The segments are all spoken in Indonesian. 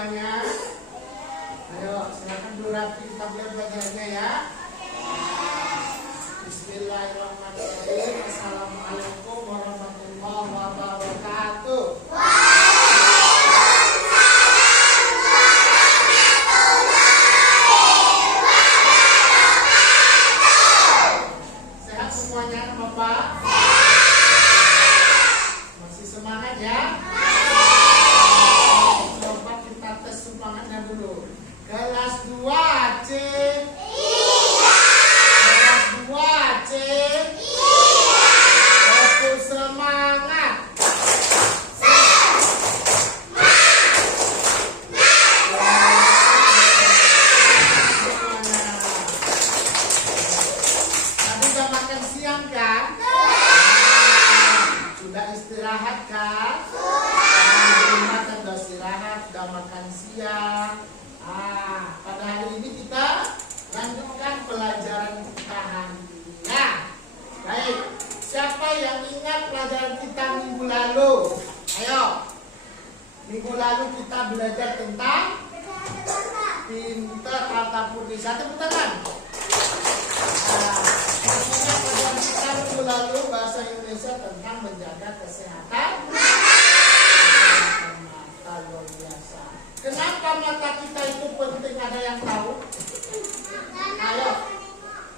semuanya? Ayo, silakan dulu rapi tablet belajarnya ya. Bismillahirrahmanirrahim. Assalamualaikum warahmatullahi wabarakatuh. Sehat semuanya, Bapak? Masih semangat ya? Coba kita tes semangatnya dulu. Kelas 2 C. Kelas 2 C. Aku semangat. Tadi udah makan siang kan? Sudah istirahat kan? Sudah istirahat, sudah makan siang. Pada hari ini kita lanjutkan pelajaran kita hari ini. Nah, baik. Siapa yang ingat pelajaran kita minggu lalu? Ayo. Minggu lalu kita belajar tentang pintar ataupun bisa. Tepuk tangan. Maksudnya pelajaran kita minggu lalu bahasa Indonesia tentang menjaga kesehatan mata. Luar biasa. Kenapa mata kita itu penting, ada yang tahu? Ayo.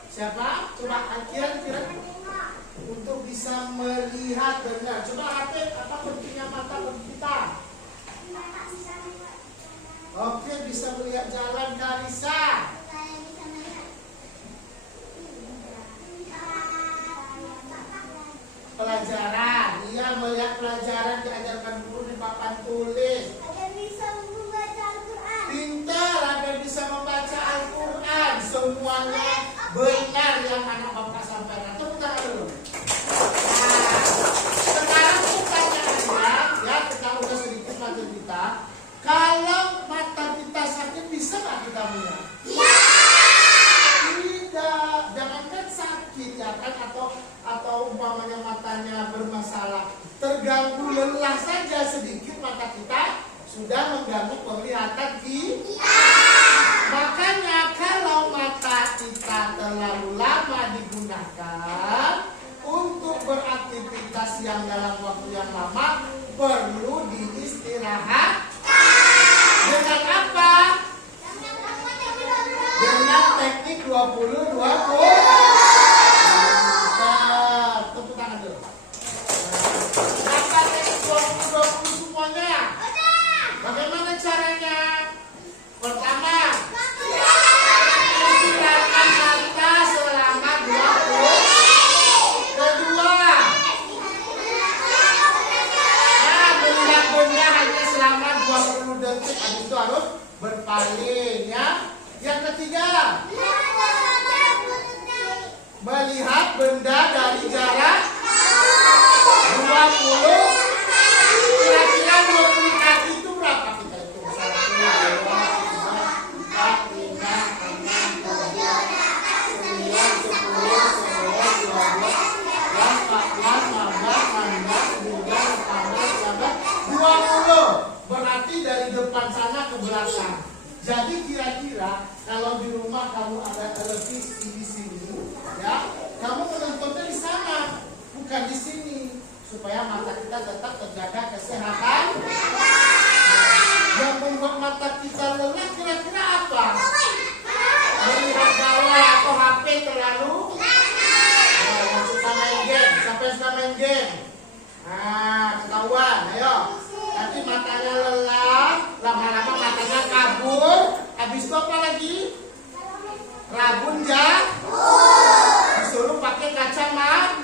Siapa? Coba kira-kira untuk bisa melihat benar. Coba apa pentingnya mata bagi kita? Oke, bisa melihat jalan, Karisa. Pelajaran, iya, melihat pelajaran diajarkan guru di papan tulis. Pintar, agar bisa membaca Al-Quran. Semuanya benar yang anak bapak sampaikan. Tepuk tangan dulu. Nah, sekarang pertanyaannya, ya, kita udah sedikit materi kita. Kalau mata kita sakit, bisa nggak kita melihat? Iya. Tidak, jangankan sakit ya kan, atau umpamanya matanya bermasalah, terganggu lelah saja sedikit mata kita sudah mengganggu penglihatan kita. Makanya kalau mata kita terlalu lama digunakan untuk beraktivitas yang dalam waktu yang lama, perlu diistirahat. Dengan apa? Dengan teknik 20-20. Tepuk tangan dulu. Apa teknik 20-20 semuanya? Bagaimana caranya? Pertama, istirahatkan mata selama 20. Kedua, melihat benda hanya selama 20 detik. Habis itu harus berpaling ya. Yang ketiga, melihat benda dari jarak 20. Kira-kira 20 kaki itu berapa kita hitung? 1, 2, 3, 4, 5, 6, 7, 9, 10, 11, 12, 14, 15, 16, 17, 18, 20. Berarti dari depan sana ke belakang. Jadi kira-kira kalau di rumah kamu ada televisi di sini, ya, kamu menontonnya di sana, bukan di sini, supaya mata kita tetap terjaga kesehatan. Yang membuat mata kita lelah kira-kira apa? Melihat gawai atau HP terlalu. Yang suka main game, siapa yang suka main game? Ketahuan, ayo. Nanti matanya lelah, lama-lama matanya kabur. Habis itu apa lagi? Rabun disuruh pakai kacamata.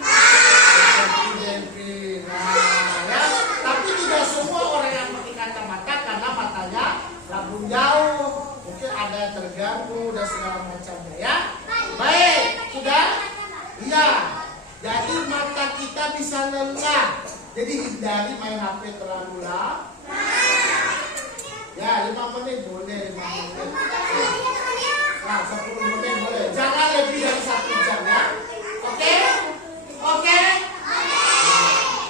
Ya. Tapi tidak semua orang yang pakai kacamata karena matanya rabun jauh. Mungkin ada yang terganggu dan segala macamnya ya. Baik, sudah? Iya. Jadi mata kita bisa lelah. Jadi hindari main HP terlalu lama. Ya, 5 menit boleh, 5 menit. Nah, 10 menit boleh. Jangan lebih dari 1 jam ya. Oke? Oke?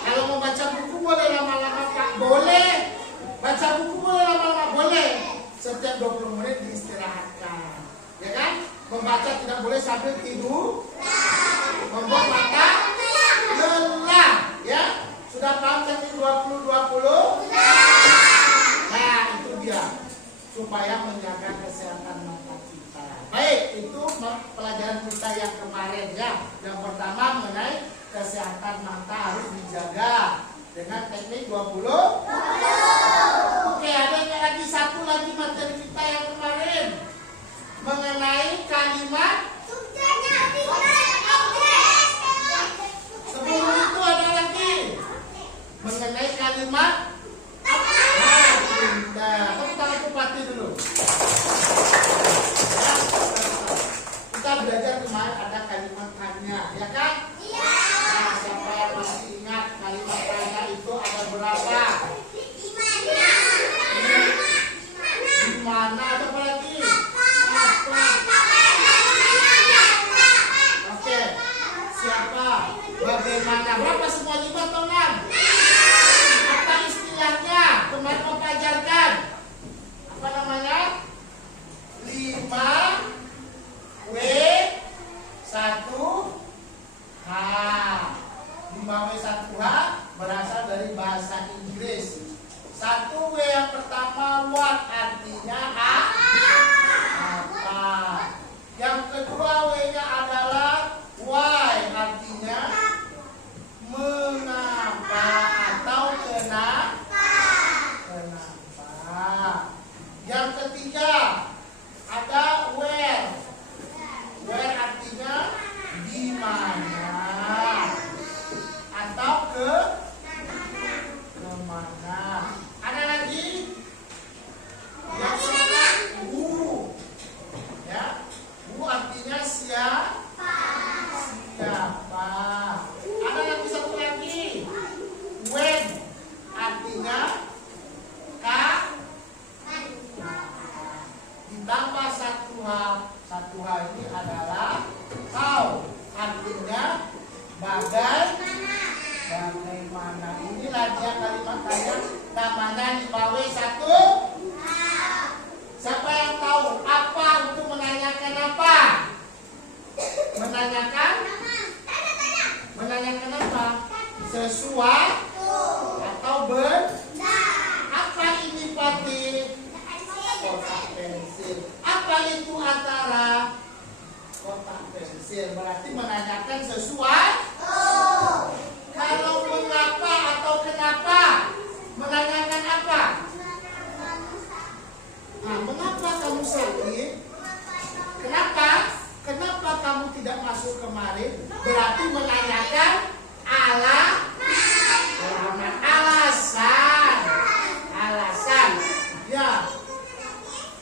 Kalau mau baca buku boleh lama-lama Pak? Boleh. Baca buku boleh lama-lama? Boleh. Membaca tidak boleh sambil tidur. Membuat mata lelah. Ya, sudah paham teknik 20-20? Nah, itu dia. Supaya menjaga kesehatan mata kita. Baik, itu pelajaran kita yang kemarin ya. Yang pertama mengenai kesehatan mata harus dijaga dengan teknik 20. Oke, ada lagi satu lagi materi kita yang kemarin mengenai kalimat. Sebelum itu ada lagi mengenai kalimat cinta. Tepuk tangan Bupati dulu. Kita belajar kemarin ada kalimat tanya, ya kan? Iya. Nah, siapa yang masih ingat kalimat tanya itu ada berapa? Di mana? Ada apa lagi? Apa? Oke. Siapa? Bagaimana? Berapa semua? 5 atau 6? Apa istilahnya? Kemarin mau ajarkan. Apa namanya? 5W1H. 5W1H berasal dari bahasa Inggris. 1W yang pertama what, artinya apa. Yang kedua W-nya adalah why, artinya mengapa atau kenapa. Yang ketiga ada where. Where artinya di mana atau kemana. Ada lagi yang kedua who. Ya, who artinya siapa. Ada lagi satu lagi when, artinya kapan. Ditambah 1H. 1H ini adalah how, artinya bagaimana. Inilah dia kalimat tanya namanya 5W1. Siapa yang tahu apa untuk menanyakan apa? Menanyakan apa? Sesuatu atau benda. Apa ini Pati? Kotak pensil. Apa itu antara? Kotak pensil. Berarti menanyakan sesuatu. Kalau mengapa atau kenapa? Menanyakan apa? Nah, mengapa kamu sakit? Kenapa? Kenapa kamu tidak masuk kemarin? Berarti menanyakan alasan.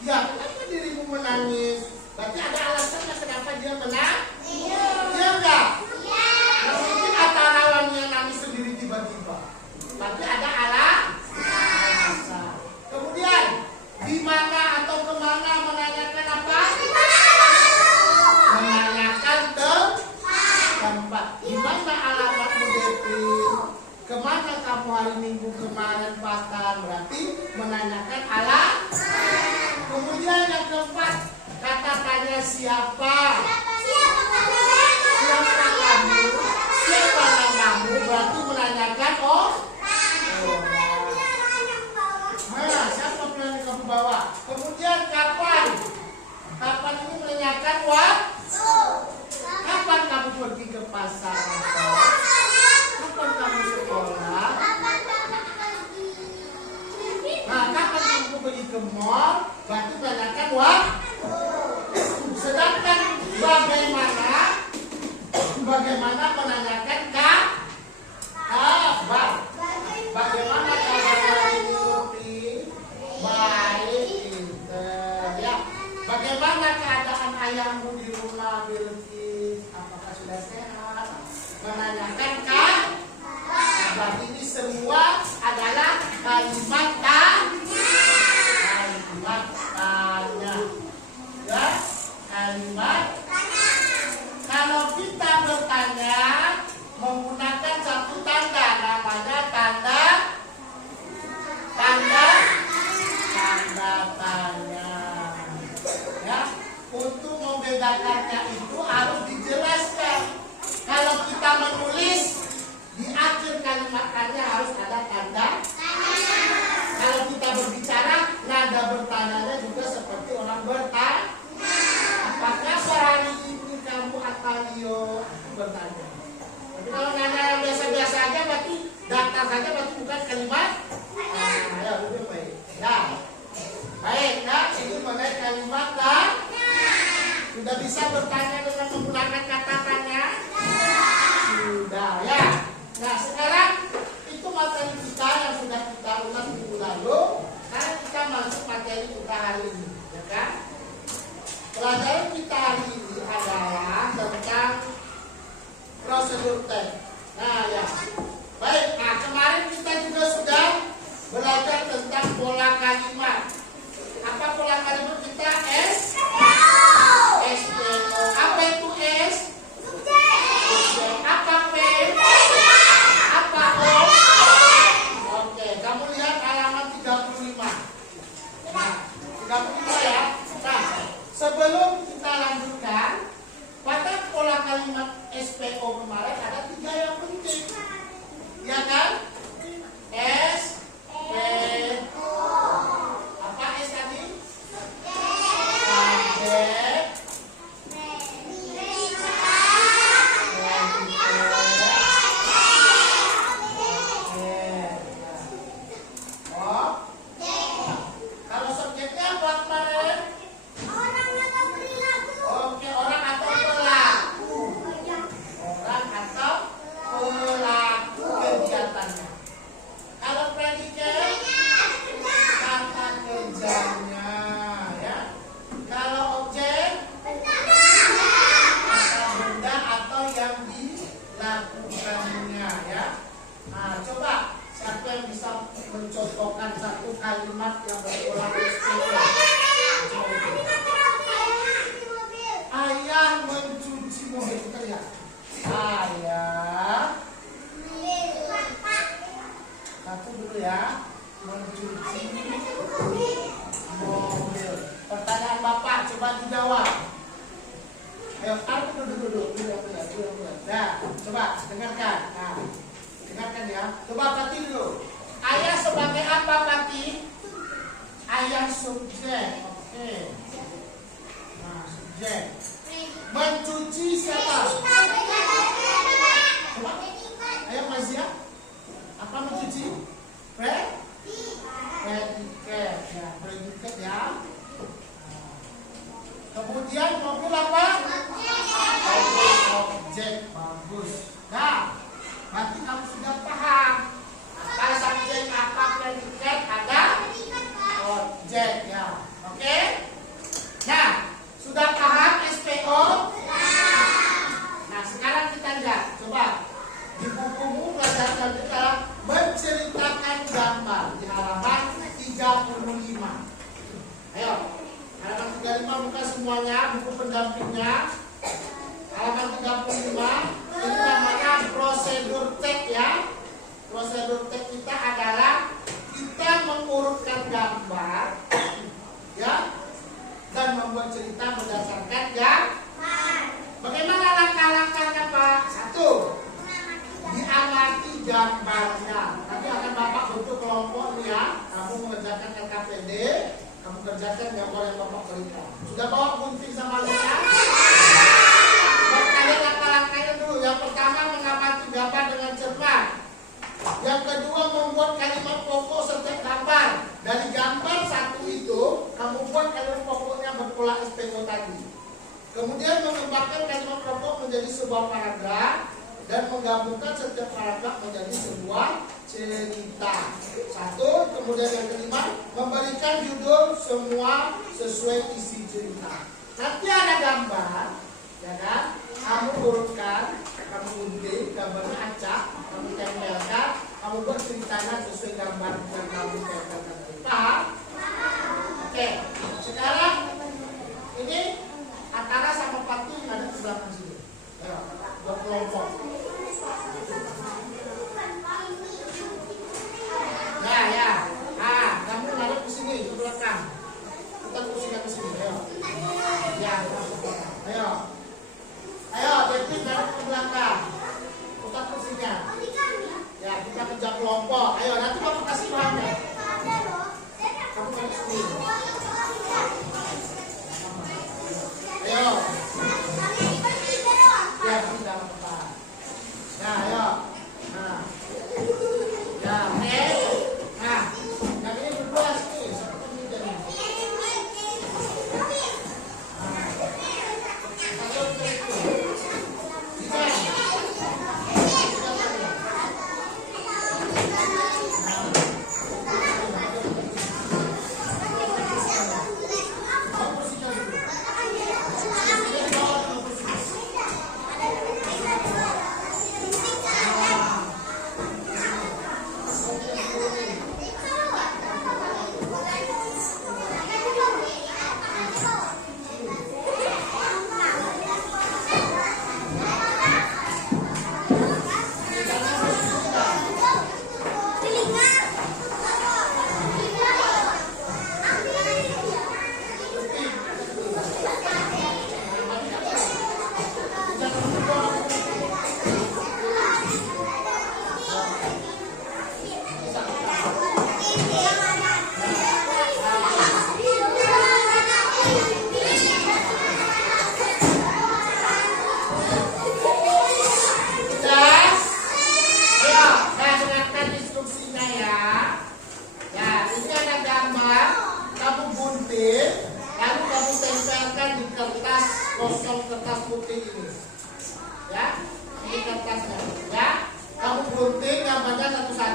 Ya, kenapa dirimu menangis? Berarti ada alasannya kenapa dia menangis. Iya enggak? Nah, mungkin antara orang yang nangis sendiri tiba-tiba. Berarti ada alasan. Kemudian di mana atau kemana menanyakan apa? Menanyakan tempat. Di mana alamatmu Devi? Kemana kamu hari Minggu kemarin Patan? Berarti menanyakan alasan. Kemudian yang keempat, kata tanya siapa? Siapa kamu? Siapa namamu? Berarti menanyakan mana? Siapa yang kamu bawa? Kemudian kapan? Kapan ini menanyakan waktu. Kapan kamu pergi ke pasar? Kapan kamu sekolah? Nah, kapan kamu pergi ke mall? Berarti menanyakan waktu. Sedangkan kata saja berarti bukan kalimat. Ya, lebih baik. Ya. Baik, nah ini mengenai kalimat dan sudah bisa bertanya dengan menggunakan kata tanya? Sudah ya. Nah sekarang itu materi kita yang sudah kita ulas minggu lalu. Sekarang kita masuk materi kita hari ini, ya kan? Pelajaran kita hari ini adalah tentang prosedur teks. Nah ya. Baik, nah kemarin kita juga sudah belajar tentang pola kalimat. Apa pola kalimat kita? SPO. Apa itu S? Apa P? Apa O? Oke, kamu lihat halaman 35. Nah, 35 ya. Nah, sebelum kita lanjutkan, pada pola kalimat SPO kemarin ada 3 yang penting. Ya kan? S, P, apa S tadi? Subjek, kalau subjeknya apa kemarin? Oke, orang atau pelaku. Orang atau pelaku kegiatannya. Kalau predikat, kata kerjanya, ya. Kalau objek, kata benda atau yang dilakukannya, ya. Nah, coba siapa yang bisa mencontohkan satu kalimat yang berulang ayah mencuci mobil, kita lihat. Ayah, satu dulu ya, mencuci mobil. Pertanyaan Bapak, coba dijawab. Ayo, aku duduk. Nah, coba dengarkan. Nah, dengarkan ya. Coba Pati dulu. Ayah sebagai apa, Pati? Ayah subjek. Oke. Nah, subjek. Mencuci siapa? Coba. Ayo Mazia. Apa mencuci? Predikat. Ya, predikat ya. Kemudian mobil apa? Objek. Bagus. Nah, berarti kamu sudah paham apa subjek, apa predikat, ada objek ya. Oke? Nah, sudah paham SPO? Nah, sekarang kita lihat. Coba di bukumu pelajaran kita menceritakan gambar di halaman 35. Ayo. Halaman 35 buka semuanya, buku pendampingnya. Halaman 35, ini namanya prosedur teks ya. Prosedur teks kita adalah kita mengurutkan gambar ya dan membuat cerita berdasarkan gambar. Bagaimana langkah-langkahnya, Pak? 1. Diamati gambarnya. Nanti akan Bapak bentuk kelompok nih ya. Kamu mengerjakan LKPD, kamu kerjakan gambar yang Bapak berikan. Sudah bawa gunting sama lina? Kalian langkah-langkahnya dulu. Yang pertama mengamati gambar dengan cermat. Yang kedua membuat kalimat pokok setiap gambar. Dari gambar satu itu kamu buat kalimat pokoknya berpola SPO tadi. Kemudian mengembangkan kalimat pokok menjadi sebuah paragraf dan menggabungkan setiap paragraf menjadi sebuah cerita. 1. Kemudian yang kelima, memberikan judul semua sesuai isi cerita. Nanti ada gambar, ya kan? Kamu urutkan, kamu gunting, gambarnya acak, kamu tempelkan, kamu buat ceritanya sesuai gambar yang kamu tempelkan. Paham? Oke. Sekarang ini Antara sama Pati ada di belakang sini. Ya, dua kelompok. Ya. Kamu ngadep ke sini, ke belakang. Kita kursikan ke sini, ayo. Ya, ayo. Ayo, Devi ngadep ke belakang. Kita kursinya. Ya, kita kerja kelompok. Ayo, nanti kamu kasih bahannya. Kamu ngadep ke sini. Ayo. Ya, tidak apa-apa. Nah, ayo. Nah.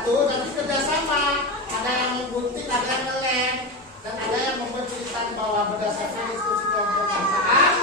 satu, nanti kerjasama. Ada yang menggunting, ada yang ngelem, dan ada yang membuat cerita di bawah berdasarkan diskusi kelompok kataan.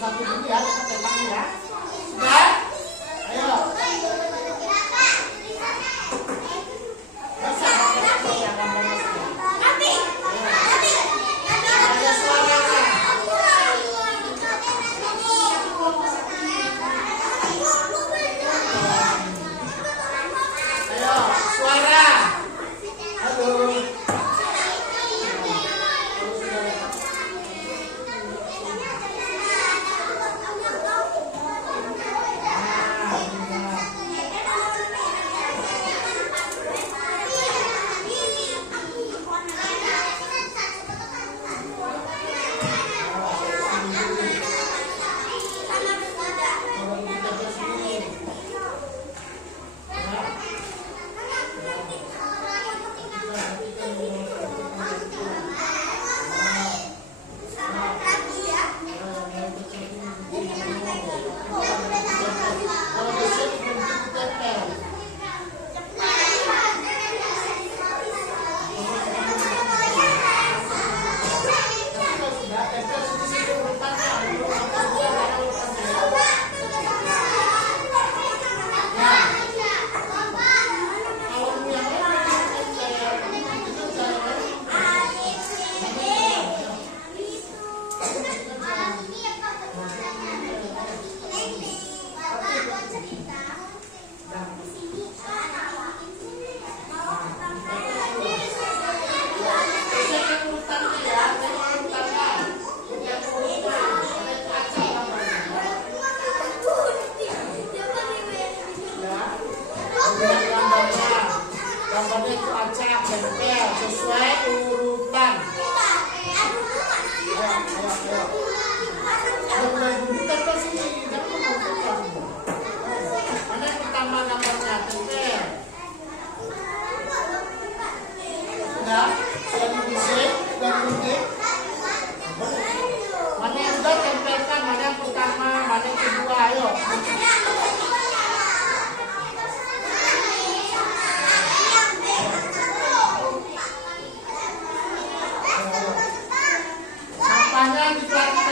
Satu dulu ya, kita tembak ya. Sudah? Ayo. Bisa. Ada suara. Ayo, suara. Halo. Gambarnya itu acak, tempel, sesuai urutan. Ayo. Mulai dulu tempel sini, jangan membutuhkan. Mana yang pertama gambarnya, tempel. Sudah? Sudah dibidik? Sudah dibidik? Mana yang sudah tempelkan, mana yang pertama, mana yang kedua, ayo. Sampahnya dikeluarkan.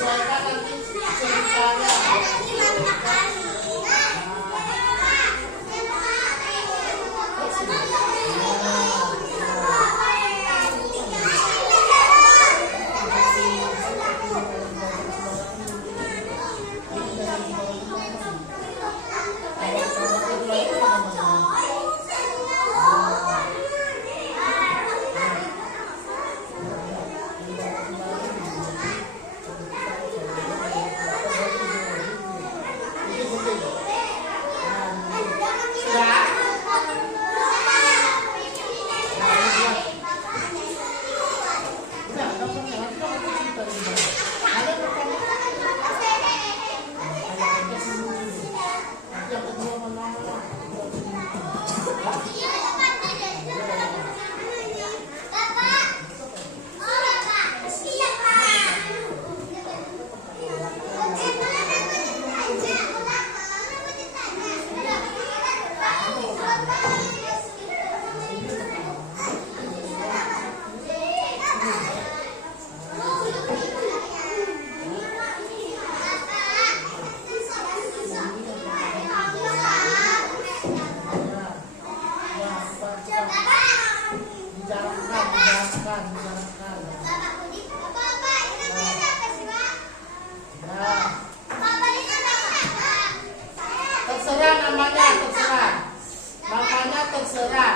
sesuaikan nanti ceritanya. Terserah namanya, terserah. Namanya terserah.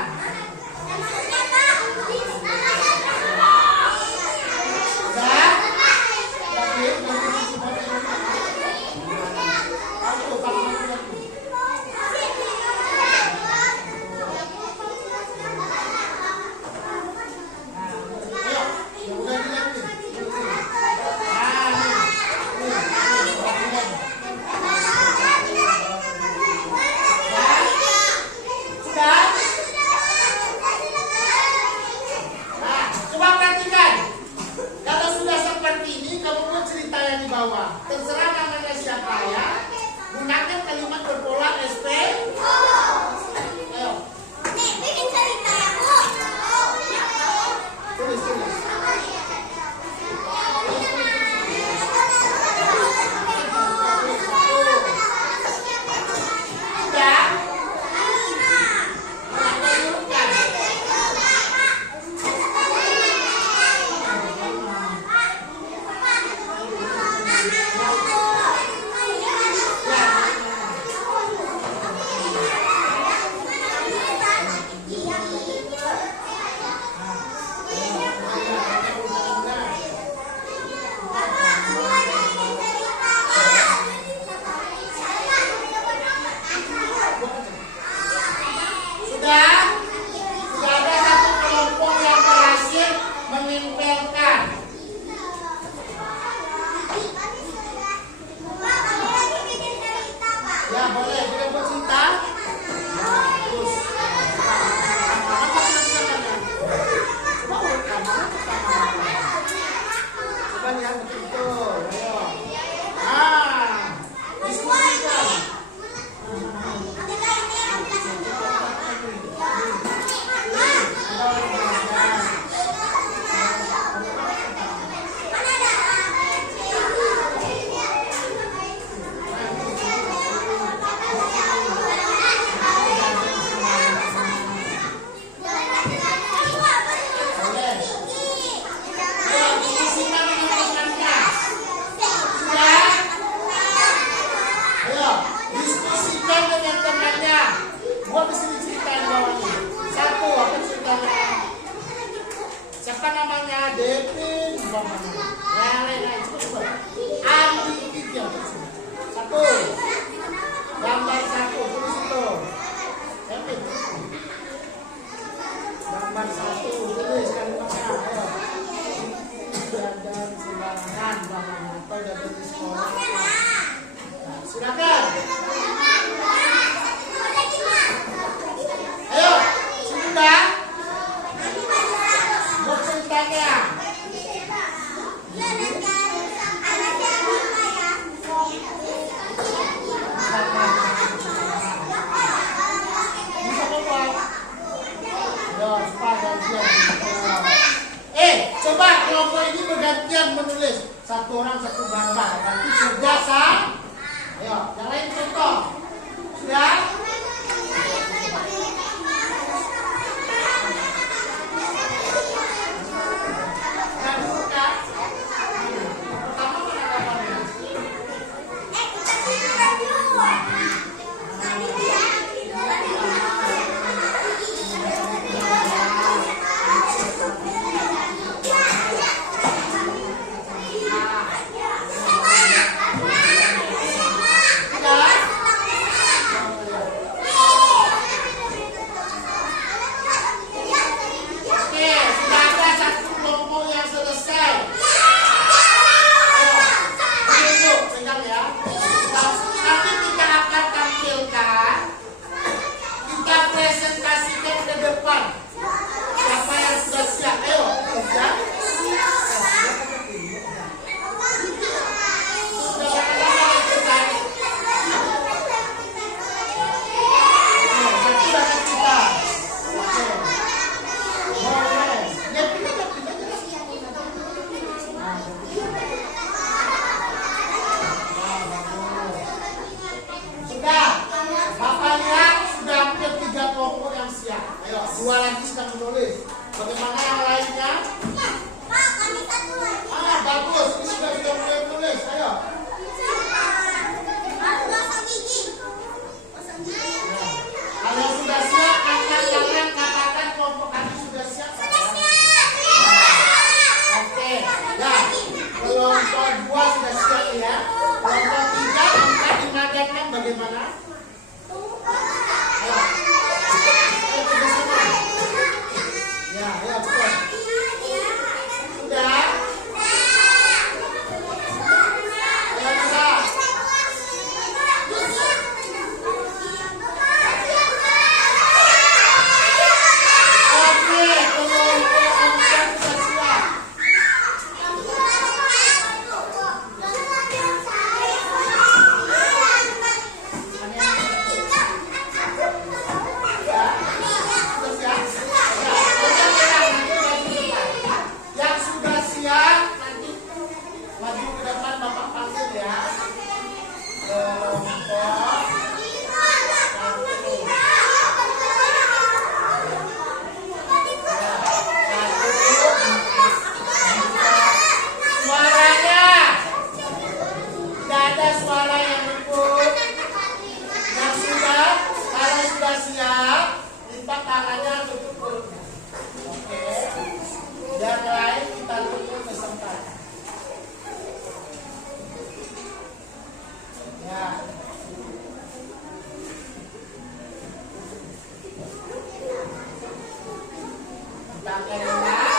Terserah namanya siapa ya. Gunakan kalimat berpola SP. Ayo. Nih, bikin cerita ya, Bu. Tulis. Sudah ada satu kelompok yang berhasil menempelkan. Ya boleh, kita buat cerita. Terus. Coba lihat betul. Ayo. Diskusikan. Siapa namanya? Devin. Satu. Gambar satu. Tulis itu. Devin. Gambar satu. Tulis kalimatnya. Ayo. Dan sembarangan bangun apa dan di sekolah. Silakan. Ayo. Sudah. Coba kelompok ini bergantian menulis. Satu orang satu gambar. Berarti sudah sah. Ayo, yang lain contoh. Sudah? Yang suka. Pertama mana gambarnya? Oke, sudah ada satu kelompok yang selesai. Ayo, pegang ya. Nanti kita akan tampilkan, kita presentasikan ke depan. Siapa yang sudah siap? Ayo, ya. Sudah lama-lama ikutan. Satu dari kita. Oke. Boleh. Ya, pindah. Sudah. Bapak lihat sudah hampir 3 kelompok yang siap. Ayo, 2 lagi sedang menulis. Bagaimana yang lainnya? Bagus. Ini sudah mulai menulis. Ayo. Kalau sudah siap, angkat tangan, katakan kelompok kami sudah siap. Oke. Nah, kelompok 2 sudah siap ya. Kelompok 3 angkat dimadamkan bagaimana? Ayo. Ayo ke sana. Ya, ayo cepat. Sudah? Ayo bisa. Oke, kelompok 4 sudah siap. Yang sudah siap nanti maju ke depan Bapak panggil ya. Kelompok 1. Suaranya tidak ada suara yang ikut. Yang sudah, kalau sudah siap, lipat tangannya tutup mulutnya. Oke. Yang lain kita tutup kesempatan. Ya. Kita lihat.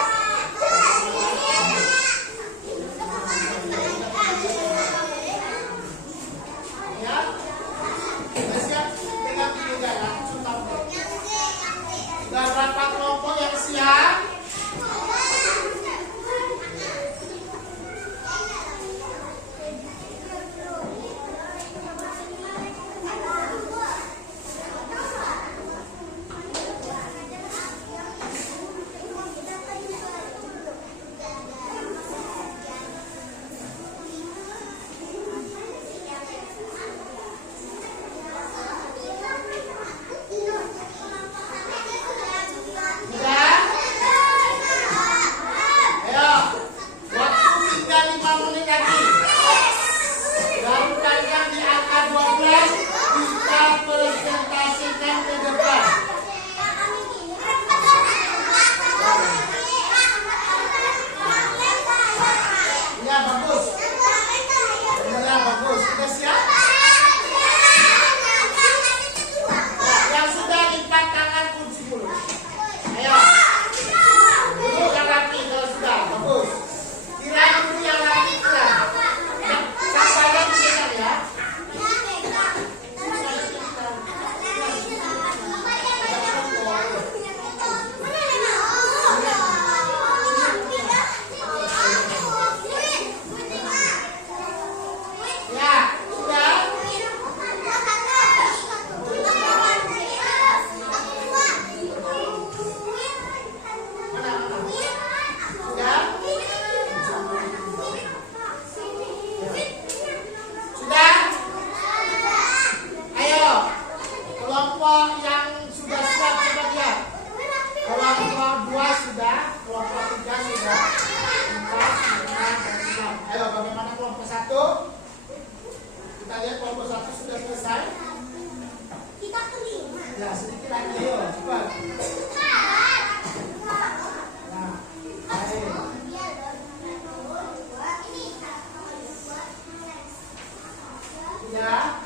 Sudah?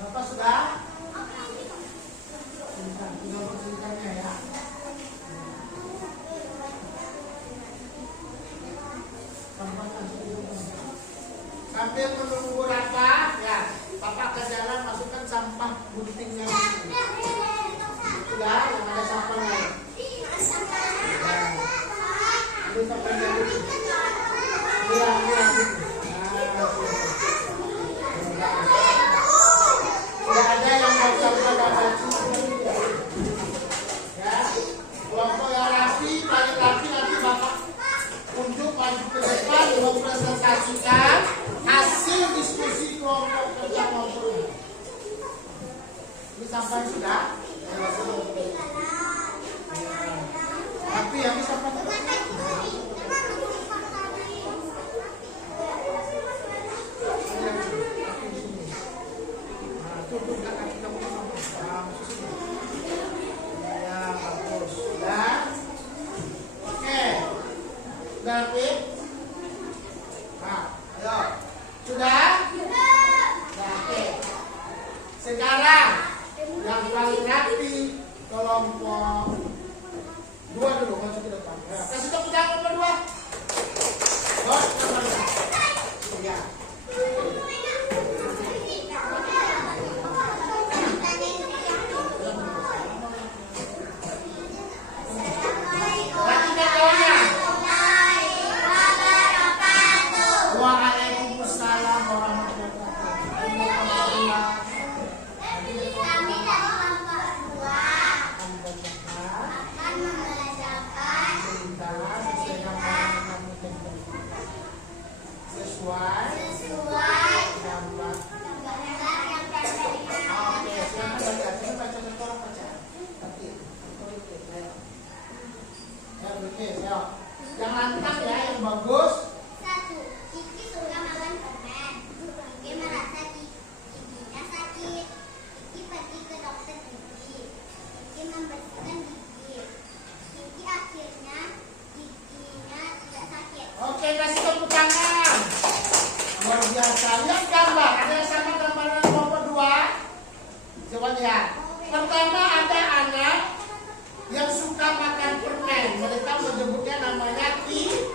Bapak sudah? Sebentar, tinggal berceritanya ya. Sambil menunggu Rafa, ya, Papa ke jalan masukkan sampah guntingnya. Sudah, yang ada sampahnya. Ini sampahnya. Iya. Tidak ada yang mau sampah dapat. Ya, kelompok yang rapi, paling rapi nanti Bapak untuk maju ke depan mempresentasikan hasil diskusi kelompok kerja kelompoknya. Ini sampai sudah. Tapi yang ini sampai tutup kaki kamu ya, bagus. Sudah. Oke. Sudah rapi? Nah, ayo. Sudah? Oke. Sekarang yang paling rapi kelompok 2 dulu masuk ke depan. Ayo, kasih tepuk tangan nomor 2. Bos, nomor 2. Ya. Waalaikumsalam warahmatullahi wabarakatuh. Kami dari kelompok 2 akan membacakan Cerita sesuai gambar. gambar yang terlihat. Oke, silakan baca. Saya baca contoh baca. Tapi ya begini, ya. Yang lantang ya, yang bagus. 1. Kiki suka makan permen. Kiki merasa giginya sakit. Kiki pergi ke dokter gigi. Kiki membersihkan gigi. Kiki akhirnya giginya tidak sakit. Oke, kasih tepuk tangan. Luar biasa. Lihat gambar. Ada yang sama gambaran nomor 2? Coba lihat. Pertama ada anak yang suka makan permen. Mereka menyebutnya namanya Kiki.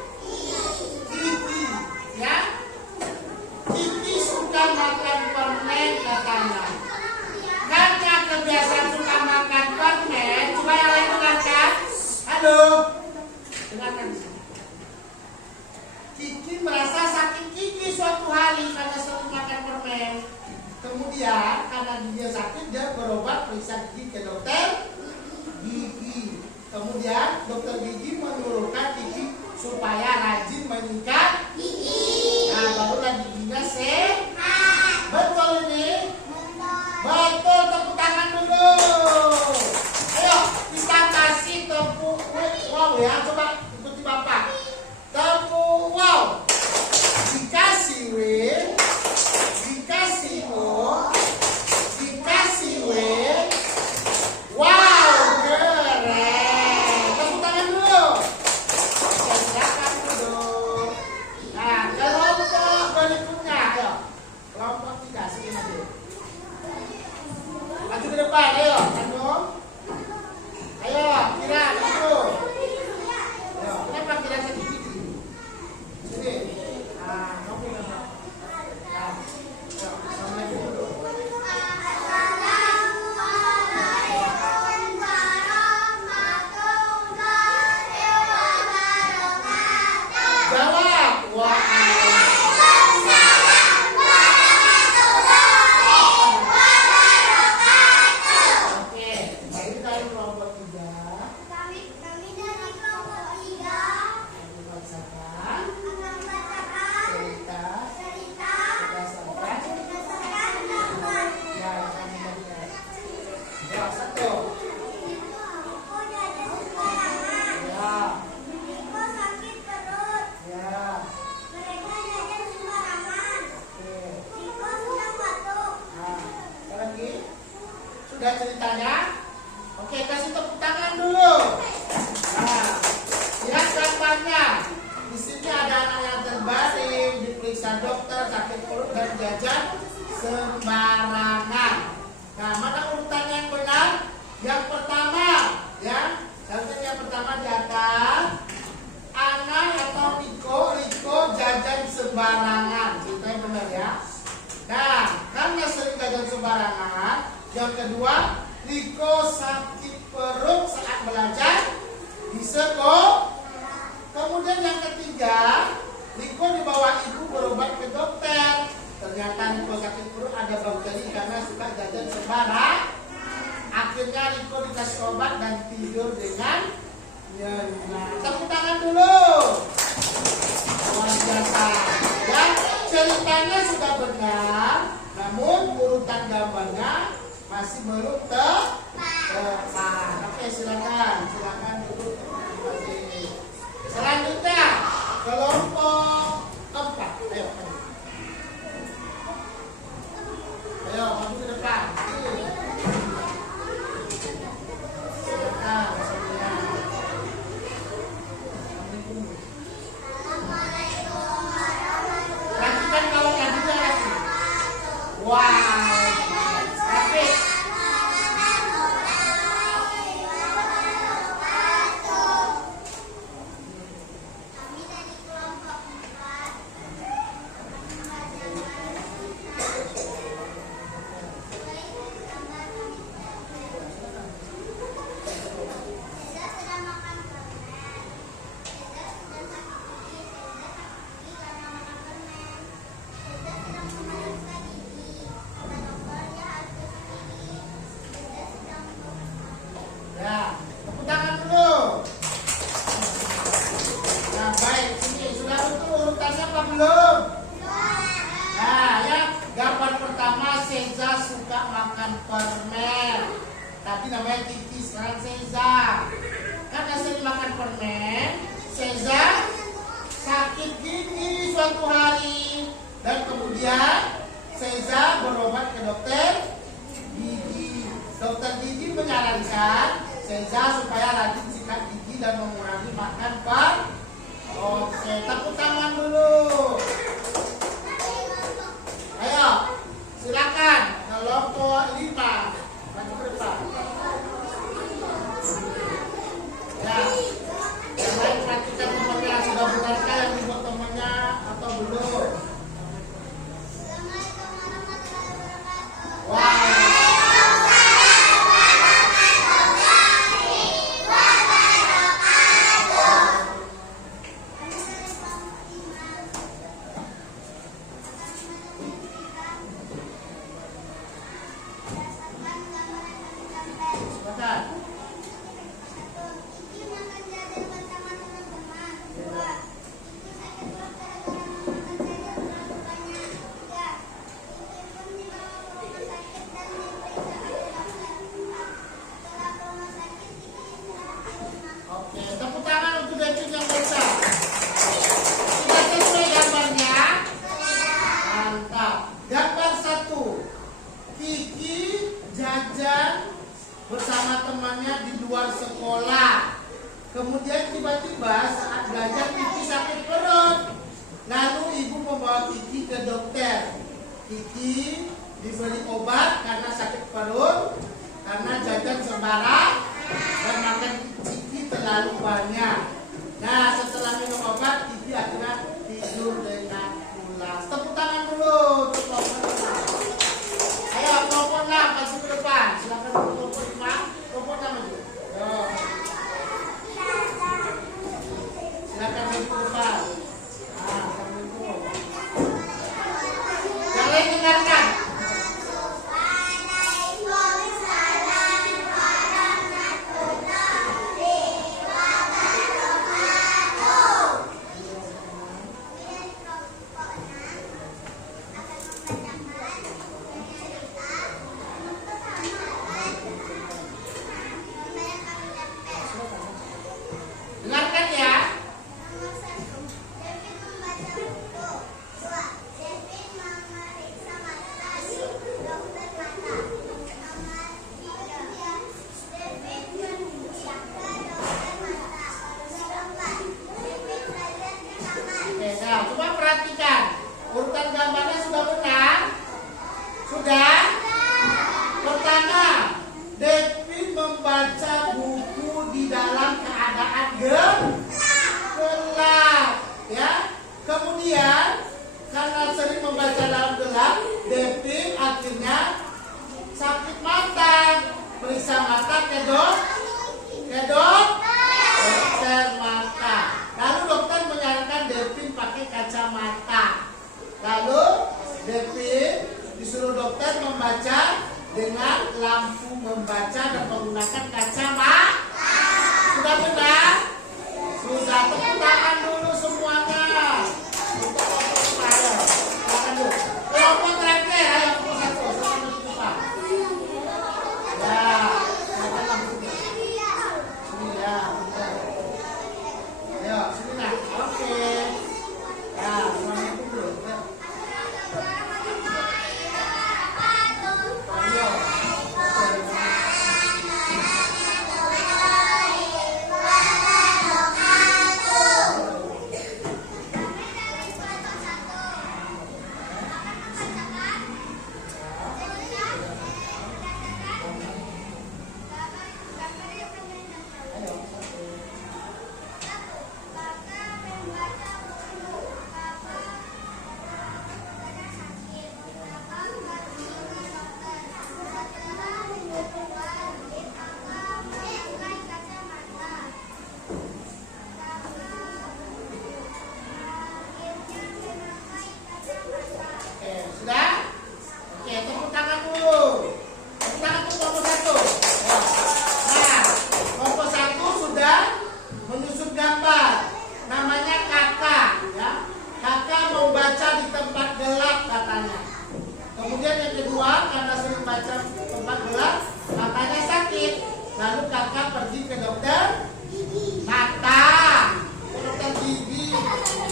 Ya, Kiki suka makan permen katanya. Karena kebiasaan suka makan permen. Coba yang lain dengarkan. Halo. Dengarkan. Kiki merasa sakit gigi suatu hari karena sering makan permen. Kemudian karena dia sakit, dia berobat periksa gigi ke dokter gigi. Kemudian dokter gigi menyuruhkan Kiki supaya rajin menyikat gigi. Nah, barulah giginya sehat. Betul ini? Betul, tepuk tangan dulu. Ayo, kita kasih tepuk wow ya. Coba ikuti Bapak. Tepuk wow. Dikasih W, dikasih O, dikasih W. Wow, keren. Tepuk tangan dulu. Oke, silakan duduk. Nah, kelompok berikutnya, ayo. Kelompok 3, sini maju. Maju ke depan, ayo, Kandung. Ayo, Kira, maju. Ayo, kenapa Kira sakit gigi? Sini. Nah, kamu yang nah, ayo, Assalamualaikum dulu. Jawab. Oke, ini dari kelompok 3. Kami dari kelompok 3 Membacakan akan membacakan cerita cerita berdasarkan berdasarkan gambar. yang kami lihat. Ya, 1. Aku jajan sembarangan. Ya, Aku sakit perut. ya. Mereka jajan sembarangan. Oke. Aku sedang batuk. Nah, apa lagi? Sudah ceritanya? Oke, kasih tepuk tangan dulu. Nah, lihat gambarnya. Di sini ada anak yang terbaring, diperiksa dokter, sakit perut dan jajan sembarangan. Nah, mana urutan yang benar? Yang pertama, ya. Yang pertama di atas. Ana atau Riko jajan sembarangan. Ceritanya benar ya. Nah, karena sering jajan sembarangan. Yang kedua, Riko sakit perut saat belajar di sekolah. Kemudian yang ketiga, Riko dibawa ibu berobat ke dokter. Ternyata Riko sakit perut ada bakteri karena suka jajan sembarang. Akhirnya Riko dikasih obat dan tidur dengan nyenyak. Tepuk tangan dulu. Luar biasa. Ya, ceritanya sudah benar, namun urutan gambarnya masih belum tepat. Oke, silakan duduk. Selanjutnya kelompok 4. Ayo maju ke depan. Silakan semuanya. Perhatikan kalau kakinya lagi. Wow. Tapi ya, tepuk tangan dulu. Nah, baik, ini sudah betul urutannya apa belum? Nah, ya, gambar pertama Seza suka makan permen. Tapi namanya Kiki, sekarang Seza. Karena sering makan permen, Seza sakit gigi suatu hari. Dan kemudian Seza berobat ke dokter gigi. Dokter gigi menyarankan Seza supaya rajin sikat gigi dan mengurangi makan permen. Oke, tepuk tangan dulu. Ayo, silakan kelompok 5 maju ke depan. Ya, yang lain perhatikan temannya sudah benarkah yang dibuat temannya atau belum? Wow. Oke, tepuk tangan untuk Devi yang besar. Sudah sesuai gambarnya? Mantap. Gambar 1. Kiki jajan bersama temannya di luar sekolah. Kemudian tiba-tiba saat belajar Kiki sakit perut. Lalu ibu membawa Kiki ke dokter. Kiki diberi obat karena sakit perut, karena jajan sembarang dan makan Kiki terlalu banyak. Nah, setelah minum obat, Kiki akhirnya tidur dengan pulas. Tepuk tangan dulu untuk kelompok 5. Ayo, kelompok 6 masuk ke depan. Silakan kelompok 5. Kelompok 6 aja. Silakan masuk ke depan. Nah, sambil itu. Yang lain dengarkan. Devin disuruh dokter membaca dengan lampu membaca dan menggunakan kacamata. Sudah benar? Sudah. Tepuk tangan dulu semuanya. Untuk kelompok saya. Silakan dulu. Kelompok terakhir, ayo kelompok satu. Sama lupa. Ya, silakan lampu. Sini ya, bentar. Ayo, sini nak. Oke. Ya, semuanya itu dulu. Ya. Ayo. Oke, sudah? Oke, tepuk tangan dulu. Tepuk tangan untuk kelompok satu. Ya. Nah, kelompok satu sudah menyusun gambar. Namanya kakak, ya. Kakak membaca di tempat gelap katanya. Kemudian yang kedua, karena sering baca di tempat gelap, matanya sakit. Lalu kakak pergi ke dokter mata, ke dokter gigi.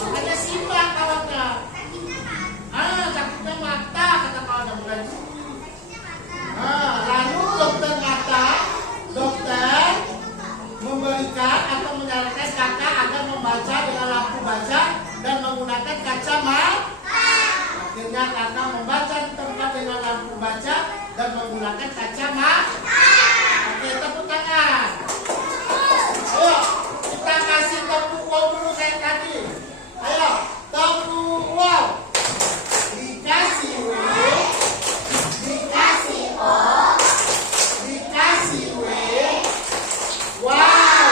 Makanya simak kawannya. Sakitnya mata kata kawan bukan gigi. Lalu dokter mata, dokter memberikan atau menyarankan kakak agar membaca dengan lampu baca dan menggunakan kacamata. Akhirnya kakak membaca di tempat dengan lampu baca dan menggunakan kacamata. Oke, tepuk tangan. Ayo, kita kasih tepuk wow dulu kayak tadi. Ayo, tepuk wow. Dikasih W, dikasih O, dikasih W. Wow.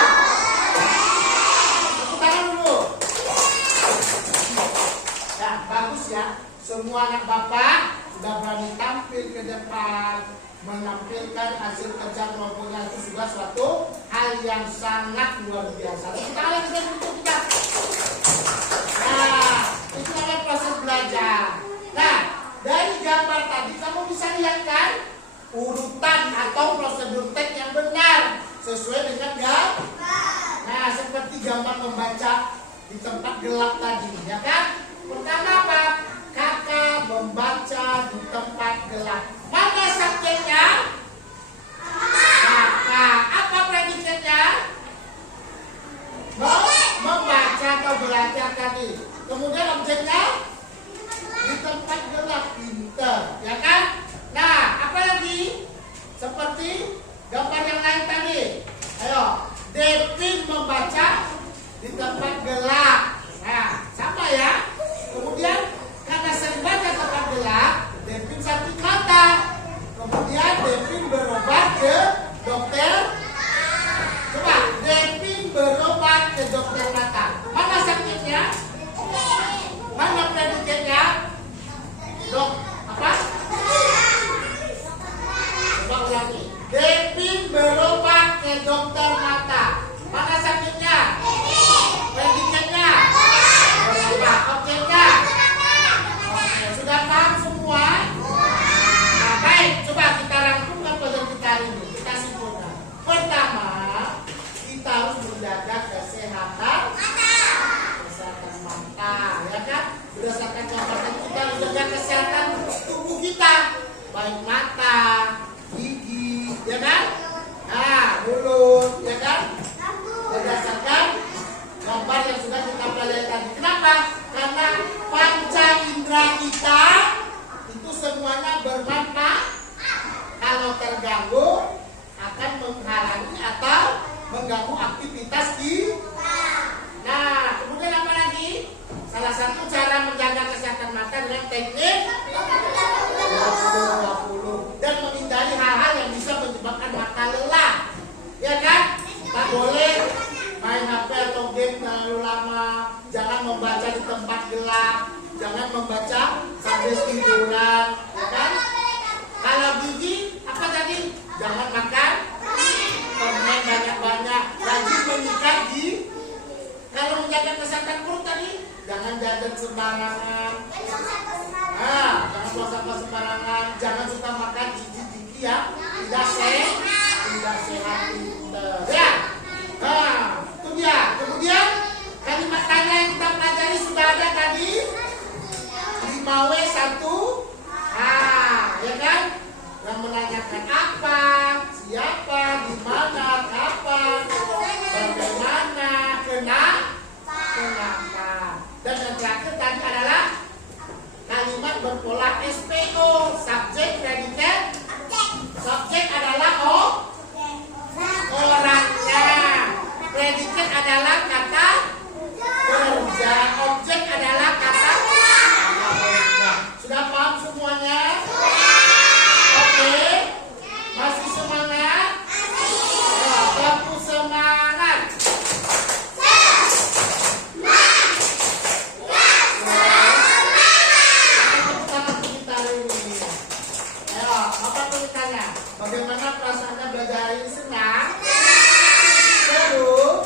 Tepuk tangan dulu. Ya, bagus ya. Semua anak bapak sudah berani tampil ke depan, menampilkan hasil kerja kelompoknya. Itu juga suatu hal yang sangat luar biasa. Tepuk tangan lagi untuk kita. Nah, itu adalah proses belajar. Nah, dari gambar tadi kamu bisa lihat kan urutan atau prosedur teks yang benar sesuai dengan gambar. Nah, seperti gambar membaca di tempat gelap tadi, ya kan? Pertama apa? Kakak membaca di tempat gelap. Mana subjeknya? Kakak. Apa predikatnya? Membaca atau belajar tadi. Kemudian objeknya? Di tempat gelap, pintar, ya kan? Nah, apa lagi? Seperti gambar yang lain tadi. Ayo, Devin membaca di tempat gelap. Nah, sama ya. Kemudian karena sering baca tempat gelap, Devin sakit mata. buang sampah sembarangan, jangan suka makan gigi-gigi ya, tidak sehat pinter. Ya, nah itu dia. Kemudian kalimat tanya yang kita pelajari sudah ada tadi 5W1, ya kan? Yang menanyakan apa, siapa, di mana, kapan, bagaimana, kenapa. Dan yang terakhir tadi adalah kalimat berpola SPO, subjek, predikat. Subjek adalah orangnya, predikat adalah kata kerja, objek adalah kata. Sudah paham semuanya? Oke, masih semangat? Aku semangat. Bagaimana perasaannya belajar hari ini? Senang? Seru?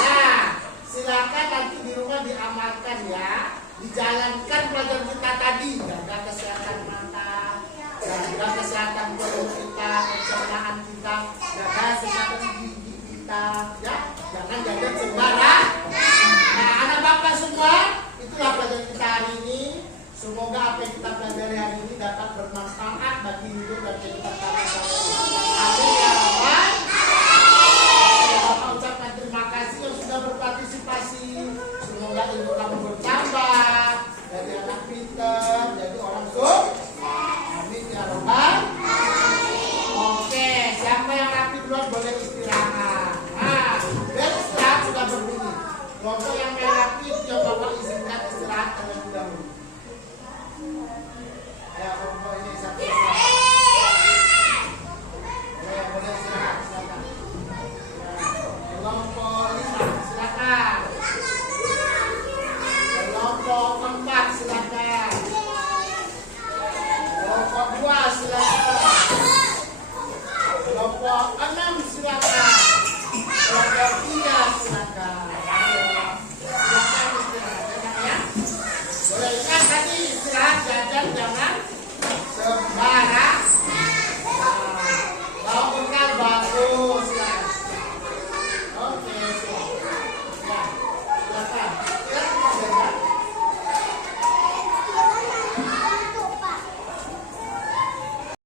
Ya, silakan nanti di rumah diamalkan ya. Dijalankan pelajaran kita tadi. Jaga kesehatan mata, jaga kesehatan perut kita, pencernaan kita, jaga kesehatan gigi kita, ya. Jangan jaga sembarang. Nah, anak bapak semua, itulah pelajaran kita hari ini. Semoga apa yang kita pelajari hari ini dapat bermanfaat bagi hidup dan kehidupan kita. Amin ya Rabbal. Bapak ucapkan terima kasih yang sudah berpartisipasi. Semoga ilmu kamu bertambah, dari anak pintar jadi orang sukses. Amin ya Rabbal. Oke, siapa yang rapi duluan boleh istirahat. Nah, dan istirahat sudah berdiri. Kelompok yang